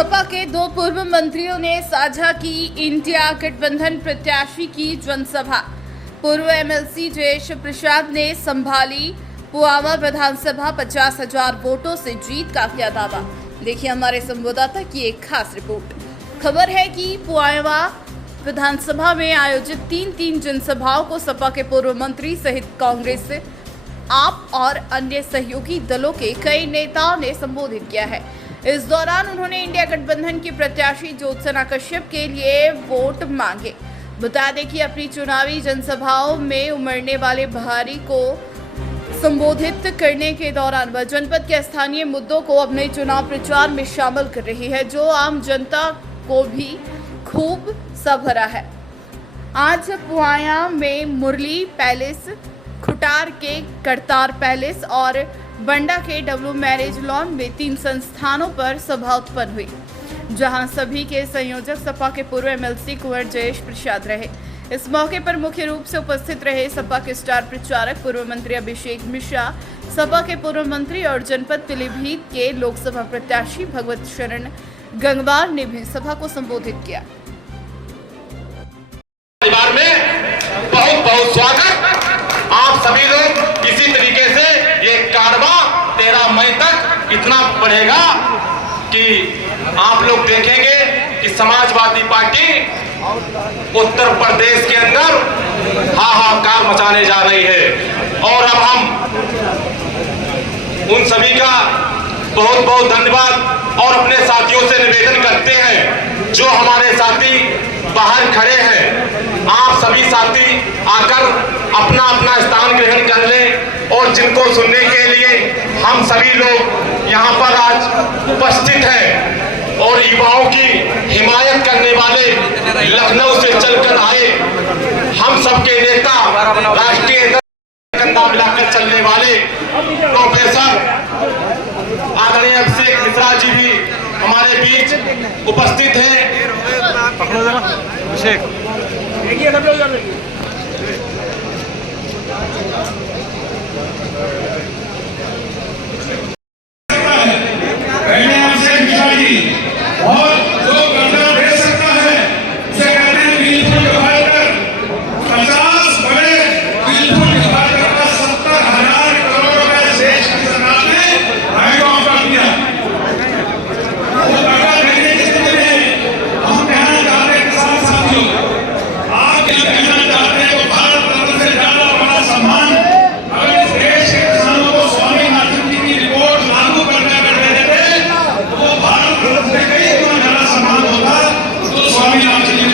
सपा के दो पूर्व मंत्रियों ने साझा की इंडिया गठबंधन प्रत्याशी की जनसभा। पूर्व एमएलसी जयेश प्रसाद ने संभाली पुआवा विधानसभा, 50,000 वोटों से जीत का किया दावा। देखिए हमारे संवाददाता की एक खास रिपोर्ट। खबर है कि पुआवा विधानसभा में आयोजित तीन जनसभाओं को सपा के पूर्व मंत्री सहित कांग्रेस, आप और अन्य सहयोगी दलों के कई नेताओं ने संबोधित किया है। इस दौरान उन्होंने इंडिया गठबंधन की प्रत्याशी ज्योत्सना कश्यप के लिए वोट मांगे। बता दें कि अपनी चुनावी जनसभाओं में उमड़ने वाले भारी को संबोधित करने के दौरान वह जनपद के स्थानीय मुद्दों को अपने चुनाव प्रचार में शामिल कर रही है, जो आम जनता को भी खूब सभरा है। आज पुआया में मुरली पैलेस, खुटार के करतार पैलेस और बंडा के डब्ल्यू मैरिज लॉन में 3 संस्थानों पर सभा उत्पन्न हुई, जहां सभी के संयोजक सपा के पूर्व एमएलसी कुंवर जयेश प्रसाद रहे। इस मौके पर मुख्य रूप से उपस्थित रहे सपा के स्टार प्रचारक पूर्व मंत्री अभिषेक मिश्रा, सपा के पूर्व मंत्री और जनपद पीलीभीत के लोकसभा प्रत्याशी भगवत शरण गंगवार ने भी सभा को संबोधित किया। परिवार में बहुत बहुत स्वागत। आप सभी लोग इसी तरीके से ये कारवा 13 मई तक इतना बढ़ेगा कि आप लोग देखेंगे कि समाजवादी पार्टी उत्तर प्रदेश के अंदर हाहाकार मचाने जा रही है। और अब हम उन सभी का बहुत बहुत धन्यवाद और अपने साथियों से निवेदन करते हैं जो हमारे साथी बाहर खड़े हैं। आप सभी साथी आकर अपना अपना स्थान ग्रहण कर लें और जिनको सुनने के लिए हम सभी लोग यहाँ पर आज उपस्थित हैं और युवाओं की हिमायत करने वाले लखनऊ से चलकर आए हम सबके नेता, राष्ट्रीय कंधा मिलाकर चलने वाले प्रोफेसर आदरणीय अभिषेक मिश्रा जी भी हमारे बीच उपस्थित हैं। पकड़ो जरा अभिषेक। और जो कर्जा दे सकता है उसे कहते हैं बिल्कुल डिवाइडर। 50 बड़े बिल्कुल डिवाइडर का 70,000 करोड़ रुपए देश की सरकार ने हैंड ऑफ कर दिया। वो कर्जा देने के लिए हम कहना चाहते हैं किसान साथियों, आप क्या कहना चाहते हैं? तो भारत रत्न से ज्यादा बड़ा सम्मान अगर इस देश के किसानों को स्वामीनाथन जी की रिपोर्ट लागू करने में दे देते तो वो भारत रत्न से कई स्वामीनाथन जी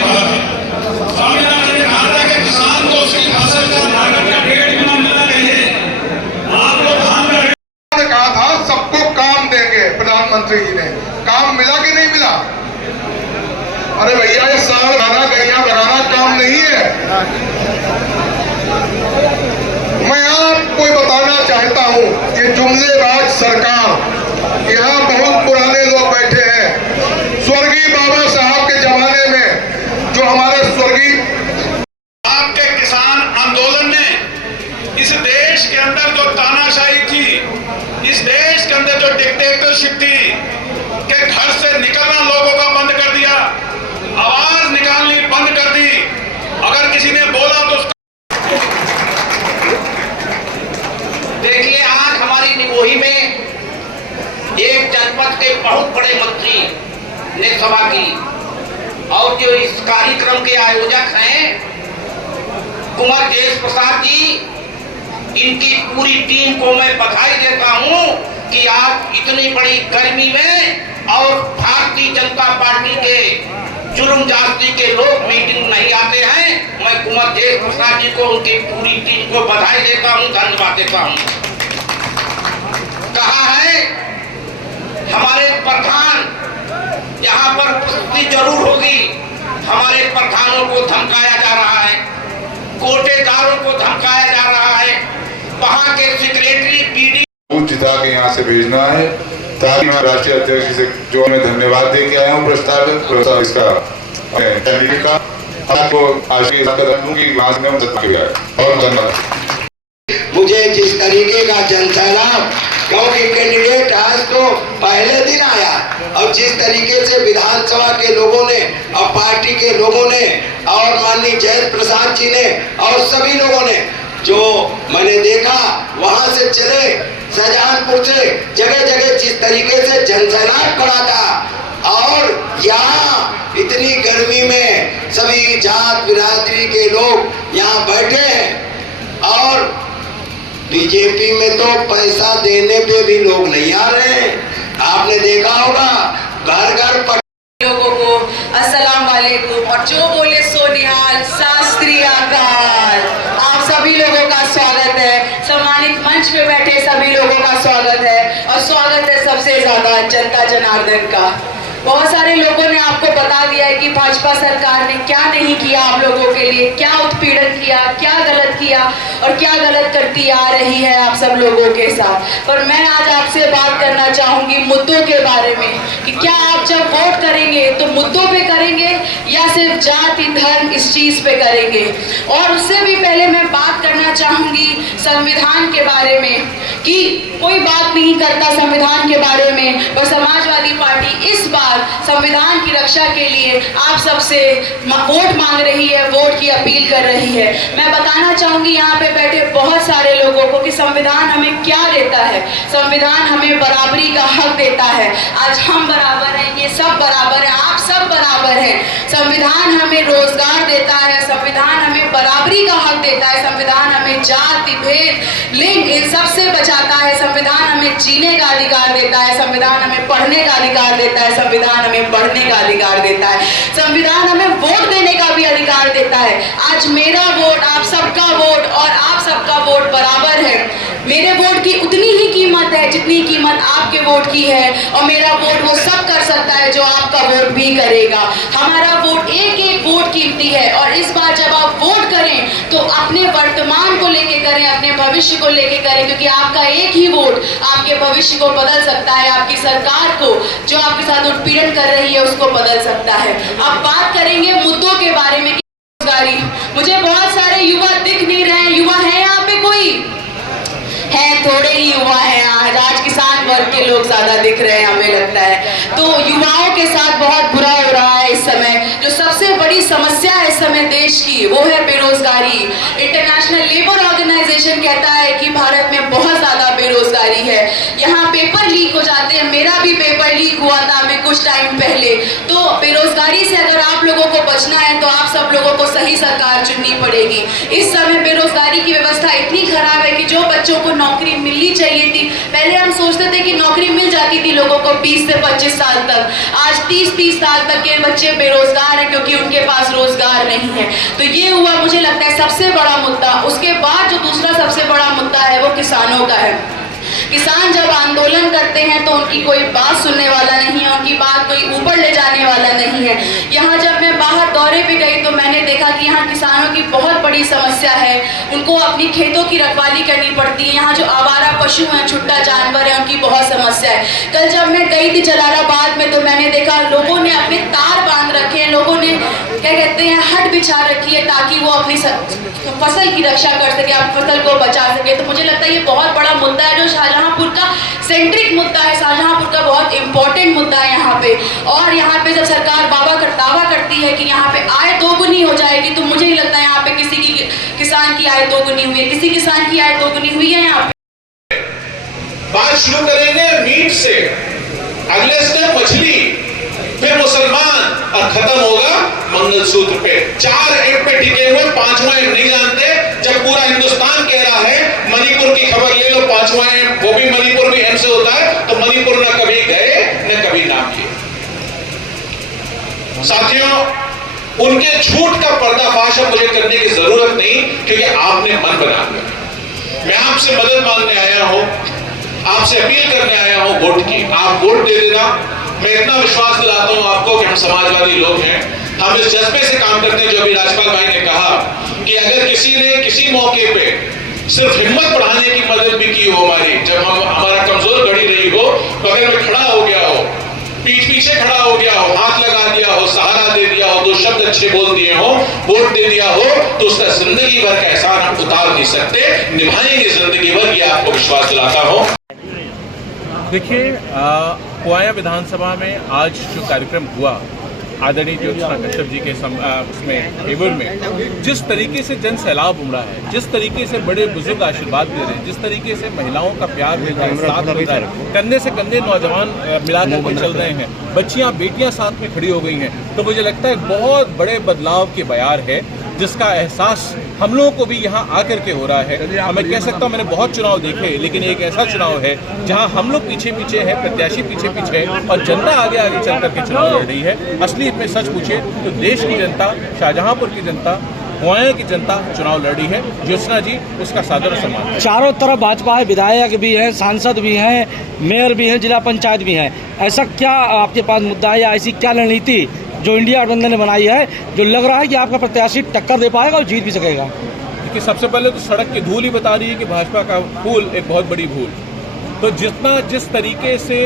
कहा था कि किसान को उसकी फसल का लागत का 1.5 गुना मिलना चाहिए। आप लोग ध्यान रखें। कहा था सबको काम देंगे, प्रधानमंत्री जी ने काम मिला कि नहीं मिला? अरे भैया ये साल भरा गैया भराना काम नहीं है। मैं आपको बताना चाहता हूं कि जुमलेबाज सरकार, यहाँ बहुत पुराने लोग बैठे हैं। स्वर्गीय बाबा साहब के जमाने में जो हमारे स्वर्गीय आपके किसान आंदोलन ने इस देश के अंदर जो तानाशाही थी, इस देश के अंदर जो डिक्टेटरशिप थी कि घर से निकलना लोगों का बंद कर दिया, आवाज निकालनी बंद कर दी। अगर किसी ने बोला तो उसका देखिए, आज हमारी निगोही में एक जनपद के बहुत बड़े मंत्री ने सभा की और जो इस कार्यक्रम के आयोजक हैं कुंवर जयेश प्रसाद जी, इनकी पूरी टीम को मैं बधाई देता हूं कि आज इतनी बड़ी गर्मी में और भारतीय जनता पार्टी के जुर्म जाति के लोग मीटिंग नहीं आते हैं। मैं कुंवर जयेश प्रसाद जी को, उनकी पूरी टीम को बधाई देता हूं, धन्यवाद देता हूं। कहा है हमारे प्रधान यहाँ पर उपस्थिति जरूर होगी। हमारे प्रधानों को धमकाया जा रहा है, कोटेदारों को धमकाया जा रहा है, वहाँ के सेक्रेटरी पीडी जिता के यहाँ से भेजना है ताकि मैं राष्ट्रीय अध्यक्ष से जो मैं धन्यवाद दे के आया हूँ प्रस्ताव इसका आपको मुझे जिस तरीके का जनसैलाब क्योंकि कैंडिडेट आज तो पहले दिन आया और जिस तरीके से विधानसभा के लोगों ने और पार्टी के लोगों ने और माननीय जयंत प्रसाद जी ने और सभी लोगों ने जो मैंने देखा वहां से चले शाहजहांपुर से जगह जगह जिस तरीके से जनसैलाब पड़ा था और यहाँ इतनी गर्मी में सभी जात बिरादरी के लोग यहाँ बैठे हैं और बीजेपी में तो पैसा देने पे भी लोग नहीं आ रहे हैं। आपने देखा होगा घर घर लोगों को अस्सलाम वालेकुम और जो बोले सो निहाल शास्त्री आकाल। आप सभी लोगों का स्वागत है, सम्मानित मंच पे बैठे सभी लोगों का स्वागत है और स्वागत है सबसे ज्यादा जनता जनार्दन का। बहुत सारे लोगों ने आपको बता दिया है कि भाजपा सरकार ने क्या नहीं किया आप लोगों के लिए, क्या उत्पीड़न किया, क्या गलत किया और क्या गलत करती आ रही है आप सब लोगों के साथ। पर मैं आज आपसे बात करना चाहूंगी मुद्दों के बारे में कि क्या आप जब वोट करेंगे तो मुद्दों पे करेंगे या सिर्फ जाति धर्म इस चीज पे करेंगे। और उससे भी पहले मैं बात करना चाहूंगी संविधान के बारे में कि कोई बात नहीं करता संविधान के बारे में, पर समाजवादी पार्टी इस बार संविधान की रक्षा के लिए आप सबसे वोट मांग रही है, वोट की अपील कर रही है। मैं बताना चाहूंगी यहाँ पे बैठे बहुत सारे लोगों को कि संविधान हमें क्या देता है। संविधान हमें बराबरी का हक देता है। आज हम बराबर हैं, ये सब बराबर हैं, आप सब बराबर हैं। संविधान हमें रोजगार देता है, संविधान हमें बराबरी का हक देता है, संविधान हमें जाति भेद लिंग इन सबसे बचाता है, संविधान हमें जीने का अधिकार देता है, संविधान हमें पढ़ने का अधिकार देता है, संविधान हमें बढ़ने का अधिकार देता है, संविधान हमें वोट देने का भी अधिकार देता है। आज मेरा वोट आप सबका वोट और आप सबका वोट बराबर है। मेरे वोट की उतनी ही कीमत है जितनी कीमत आपके वोट की है और मेरा वोट वो सब कर सकता है जो आपका वोट भी करेगा। हमारा वोट एक एक वोट कीमती है और इस बार जब आप वोट करें तो अपने वर्तमान को लेके करें, अपने भविष्य को लेके करें, क्योंकि आपका एक ही वोट आपके भविष्य को बदल सकता है, आपकी सरकार को जो आपके साथ उत्पीड़न कर रही है उसको बदल सकता है। अब बात करेंगे मुद्दों के बारे में। बेरोजगारी, मुझे बहुत सारे युवा दिख नहीं रहे हैं। युवा है यहाँ पे कोई? है, थोड़े ही युवा हैं आज किसान वर्ग के लोग ज्यादा दिख रहे हैं हमें लगता है। तो युवाओं के साथ बहुत बुरा हो रहा है इस समय। जो सबसे बड़ी समस्या है इस समय देश की वो है बेरोजगारी। इंटरनेशनल लेबर ऑर्गेनाइजेशन कहता है कि भारत में बहुत ज्यादा बेरोजगारी है। यहाँ पेपर लीक हो जाते हैं, मेरा भी पेपर लीक हुआ था अभी कुछ टाइम पहले। तो बेरोजगारी से अगर आप लोगों को बचना है तो आप सब लोगों को सही सरकार चुननी पड़ेगी। इस समय बेरोजगारी की व्यवस्था इतनी खराब है कि जो बच्चों को नौकरी मिलनी चाहिए थी, पहले हम सोचते थे कि नौकरी मिल जाती थी लोगों को 20 से 25 साल तक, आज 30-30 साल तक के बच्चे बेरोजगार हैं क्योंकि उनके पास रोजगार नहीं है। तो ये हुआ मुझे लगता है सबसे बड़ा मुद्दा। उसके बाद जो दूसरा सबसे बड़ा मुद्दा है वो किसानों का है। किसान जब आंदोलन करते हैं तो उनकी कोई बात सुनने वाला नहीं है, उनकी बात कोई ऊपर ले जाने वाला नहीं है। यहाँ जब मैं बाहर दौरे पे गई तो मैंने देखा कि यहाँ किसानों की बहुत बड़ी समस्या है, उनको अपनी खेतों की रखवाली करनी पड़ती है। यहाँ जो आवारा पशु हैं, छुट्टा जानवर है, उनकी बहुत समस्या है। कल जब मैं गई थी जलालाबाद में तो मैंने देखा लोगों ने अपने तार बांध रखे हैं, लोगों ने क्या कहते हैं हट बिछा रखी है ताकि वो अपनी फसल की रक्षा कर सके, अपनी फसल को बचा सके। तो मुझे लगता है ये बहुत बड़ा मुद्दा है जो शाहजहांपुर का सेंट्रिक मुद्दा है, शाहजहांपुर का बहुत इंपॉर्टेंट मुद्दा है यहाँ पे। और यहाँ पे जब सरकार दावा करती है कि यहाँ पे आय दोगुनी हो जाएगी तो मुझे नहीं लगता है यहाँ पे किसी की किसान की आय दोगुनी हुई है, किसी किसान की आय दोगुनी हुई है। यहाँ पे बात शुरू करेंगे मीट से, अगले स्टेप मछली, फिर मुसलमान और खत्म होगा मंगलसूत्र पे। 4 एम पे टिके हुए 5वां एम नहीं जानते। जब पूरा हिंदुस्तान कह रहा है मणिपुर की खबर ले लो 5वां एम, वो भी मणिपुर भी एम से होता है, तो मणिपुर न कभी गए न कभी नाम किए। साथियों, उनके झूठ का पर्दाफाश अब मुझे करने की जरूरत नहीं क्योंकि आपने मन बना लिया। मैं आपसे मदद मांगने आया हूं, आपसे अपील करने आया हूं वोट की। आप वोट दे देना। मैं इतना विश्वास दिलाता हूं आपको कि हम समाजवादी लोग हैं, हम इस जज्बे से काम करते हैं जो अभी राजपाल भाई ने कहा कि अगर किसी ने किसी मौके पे सिर्फ हिम्मत बढ़ाने की मदद भी की हो हमारी, जब हम हमारा कमजोर घड़ी रही हो, बगल में खड़ा हो गया हो, पीछे खड़ा हो गया हो, हाथ लगा दिया हो, सहारा दे दिया हो, 2 शब्द अच्छे बोल दिए हो, वोट दे दिया हो, तो उसका जिंदगी भर का एहसान हम उतार नहीं सकते, निभाएंगे जिंदगी भर, ये आपको विश्वास दिलाता हूं। देखिए, पुआया विधानसभा में आज जो कार्यक्रम हुआ आदरणीय ज्योत्सना कश्यप जी के उसमें फेवर में, जिस तरीके से जन सैलाब उमड़ा है, जिस तरीके से बड़े बुजुर्ग आशीर्वाद दे रहे हैं, जिस तरीके से महिलाओं का प्यार मिल रहा है, साथ मिल रहा है, कंधे से कंधे नौजवान मिलाकर के चल रहे हैं, बच्चियां बेटियां साथ में खड़ी हो गई हैं, तो मुझे लगता है बहुत बड़े बदलाव की बयार है, जिसका एहसास हम लोगों को भी यहाँ आकर के हो रहा है। और मैं कह सकता हूँ, मैंने बहुत चुनाव देखे, लेकिन एक ऐसा चुनाव है जहाँ हम लोग पीछे पीछे हैं, प्रत्याशी पीछे पीछे है और जनता आगे आगे चल करके चुनाव लड़ रही है। असली में सच पूछे तो देश की जनता, शाहजहांपुर की जनता, पुआया की जनता चुनाव लड़ी है। ज्योत्सना जी, उसका सादर सम्मान। चारों तरफ भाजपा है, विधायक भी हैं, सांसद भी हैं, मेयर भी हैं, जिला पंचायत भी हैं। ऐसा क्या आपके पास मुद्दा है या ऐसी क्या रणनीति जो इंडिया गठबंधन ने बनाई है जो लग रहा है कि आपका प्रत्याशी टक्कर दे पाएगा और जीत भी सकेगा? देखिए, सबसे पहले तो सड़क की धूल ही बता रही है कि भाजपा का भूल एक बहुत बड़ी भूल। तो जिस तरीके से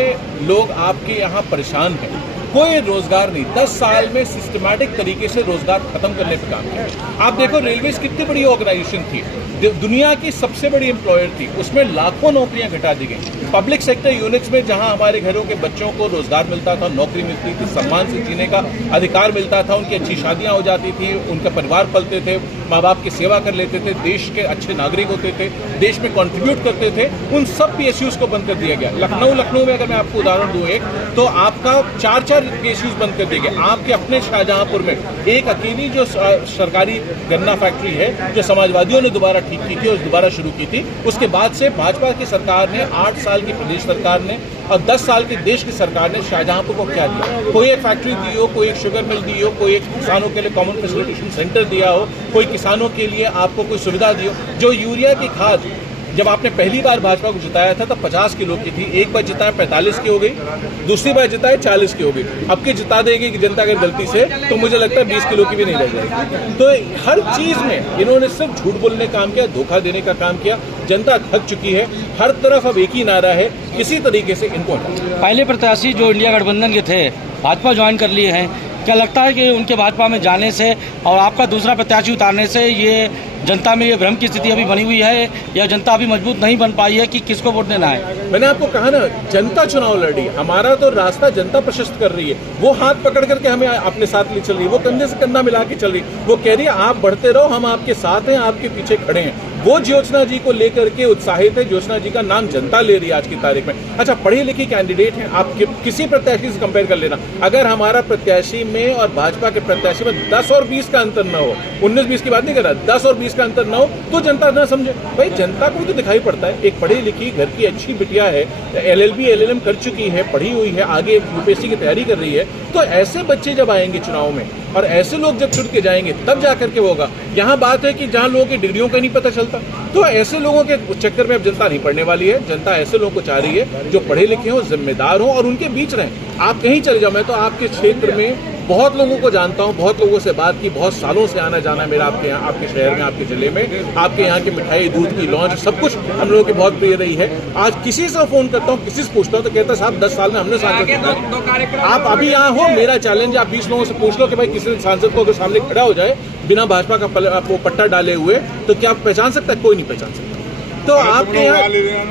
लोग आपके यहाँ परेशान हैं, कोई रोजगार नहीं, 10 साल में सिस्टमैटिक तरीके से रोजगार खत्म करने पर काम किया। आप देखो, रेलवे कितनी बड़ी ऑर्गेनाइजेशन थी, दुनिया की सबसे बड़ी एम्प्लॉयर थी, उसमें लाखों नौकरियां घटा दी गई। पब्लिक सेक्टर यूनिट्स में जहां हमारे घरों के बच्चों को रोजगार मिलता था, नौकरी मिलती थी, सम्मान से जीने का अधिकार मिलता था, उनकी अच्छी शादियां हो जाती थी, उनका परिवार पलते थे, माँ बाप की सेवा कर लेते थे, देश के अच्छे नागरिक होते थे, देश में कंट्रीब्यूट करते थे, उन सब PSUs को बंद कर दिया गया। लखनऊ में अगर मैं आपको उदाहरण दूं एक, तो आपका 4 PSUs बंद कर दिए गए। आपके अपने शाहजहांपुर में एक अकेली जो सरकारी गन्ना फैक्ट्री है, जो समाजवादियों ने दोबारा ठीक की थी और दोबारा शुरू की थी, उसके बाद से भाजपा की सरकार ने, 8 साल की प्रदेश सरकार ने और 10 साल की देश की सरकार ने शाहजहांपुर को क्या दिया? कोई एक फैक्ट्री दी हो, कोई एक शुगर मिल दी हो, कोई एक किसानों के लिए कॉमन फैसिलिटेशन सेंटर दिया हो, कोई किसानों के लिए आपको कोई सुविधा दी हो। जो यूरिया की खाद जब आपने पहली बार भाजपा को जिताया था तब 50 किलो की थी, एक बार जिताया 45 की हो गई, दूसरी बार जिताया 40 की हो गई, अब की जिता देगी कि जनता अगर गलती से, तो मुझे लगता है 20 किलो की भी नहीं रह जाएगी। तो हर चीज में इन्होंने सिर्फ झूठ बोलने का काम किया, धोखा देने का काम किया। जनता थक चुकी है, हर तरफ अब एक ही नारा है, किसी तरीके से इनको। पहले प्रत्याशी जो इंडिया गठबंधन के थे, भाजपा ज्वाइन कर लिए हैं, क्या लगता है कि उनके भाजपा में जाने से और आपका दूसरा प्रत्याशी उतारने से ये जनता में ये भ्रम की स्थिति अभी बनी हुई है या जनता अभी मजबूत नहीं बन पाई है कि किसको वोट देना है? मैंने आपको कहा ना, जनता चुनाव लड़ रही है, हमारा तो रास्ता जनता प्रशस्त कर रही है। वो हाथ पकड़ करके हमें अपने साथ ले चल रही है, वो कंधे से कंधा मिला के चल रही है, वो कह रही है आप बढ़ते रहो, हम आपके साथ हैं, आपके पीछे खड़े हैं। वो ज्योत्सना जी को लेकर के उत्साहित है, ज्योत्सना जी का नाम जनता ले रही है आज की तारीख में। अच्छा, पढ़ी लिखी कैंडिडेट हैं, आप किसी प्रत्याशी से कंपेयर कर लेना, अगर हमारा प्रत्याशी में और भाजपा के प्रत्याशी में 10 और 20 का अंतर न हो, 19-20 की बात नहीं कर रहा, 10 और 20 का अंतर न हो, तो जनता ना समझे। भाई, जनता को तो दिखाई पड़ता है, एक पढ़ी लिखी घर की अच्छी बिटिया है, LLB LLM कर चुकी है, पढ़ी हुई है, आगे UPSC की तैयारी कर रही है, तो ऐसे बच्चे जब आएंगे चुनाव में और ऐसे लोग जब चुन के जाएंगे तब जाकर के होगा। यहाँ बात है कि जहाँ लोगों की डिग्रियों का नहीं पता चलता, तो ऐसे लोगों के चक्कर में अब जनता नहीं पड़ने वाली है। जनता ऐसे लोगों को चाह रही है जो पढ़े लिखे हों, जिम्मेदार हों और उनके बीच रहें। आप कहीं चले जाओ, मैं तो आपके क्षेत्र में बहुत लोगों को जानता हूं, बहुत लोगों से बात की, बहुत सालों से आना जाना मेरा आपके यहाँ, आपके शहर में, आपके जिले में। आपके यहाँ की मिठाई, दूध की लॉन्च, सब कुछ हम लोगों की बहुत प्रिय रही है। आज किसी से फोन करता हूँ, किसी से पूछता हूँ तो कहता है साहब 10 साल में हमने सांसद। आप अभी यहाँ हो, मेरा चैलेंज, आप 20 लोगों से पूछ लो कि भाई किसी सांसद को अगर सामने खड़ा हो जाए बिना भाजपा का वो पट्टा डाले हुए, तो क्या आप पहचान सकता है? कोई नहीं पहचान सकता। तो आपके यहाँ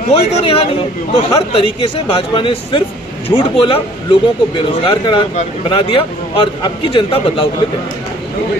कोई तो यहाँ नहीं। तो हर तरीके से भाजपा ने सिर्फ झूठ बोला, लोगों को बेरोजगार बना दिया और अब की जनता बदलाव के लिए तैयार है।